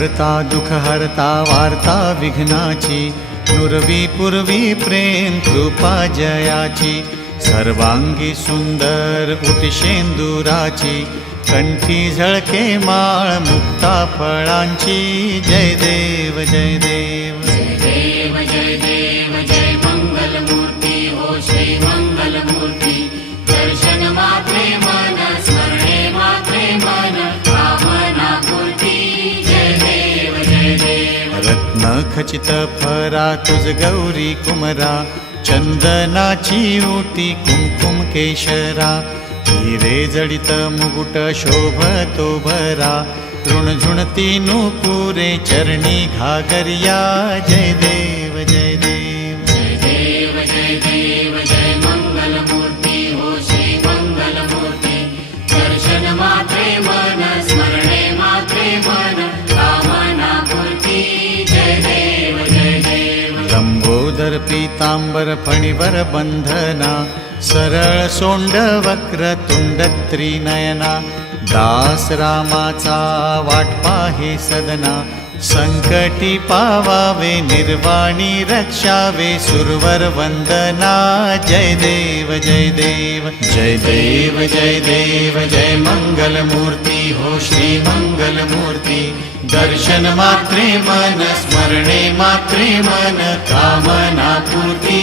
करता दुःख हरता वार्ता विघ्नाची, नुरवी पूर्वी प्रेम कृपा जयाची, सर्वांगी सुंदर उटिशेंदुराची, कंठी झळके माळ मुक्ता फळांची, जय देव जय देव जय देव जय देव जय मंगल मूर्ती हो श्री मंगल मूर्ती, दर्शन मात्रे मन स्मरणे मात्रे मन कामना पूर्ती, जय देव जय देव। रत्न खचित फरा तुझ गौरी कुमरा, चंदनाची ओटी कुमकुम केशरा, हिरे जडित मुकुट शोभतो भरा, तृणझुणती नूपुरे चरणी घागरिया, जय देव जय देव जय देव जय देव जय मंगल मूर्ती हो श्री मंगल मूर्ती, दर्शन मात्रे मन स्मरणे मात्रे मन कामना पूर्ती, जय देव जय देव। लंबोदर पीतांबर फणीवर बंधना, सरळ सोंड वक्र तुंड त्रिनयना, दास रामाचा वाट पाहे सदना, संकटी पावावे निर्वाणी रक्षावे सुरवर वंदना, जय देव जय देव जय देव जय देव जय मंगल मूर्ती हो श्री मंगल मूर्ती, दर्शन मात्रे मन स्मरणे मात्रे मन कामना पूर्ती,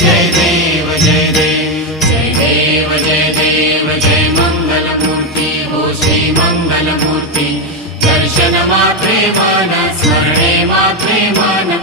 जय देव जय देव जय देव जय देव जय मंगल मूर्ती हो श्री मंगल मूर्ती, दर्शन मात्रे मन स्मरणे मात्रे मन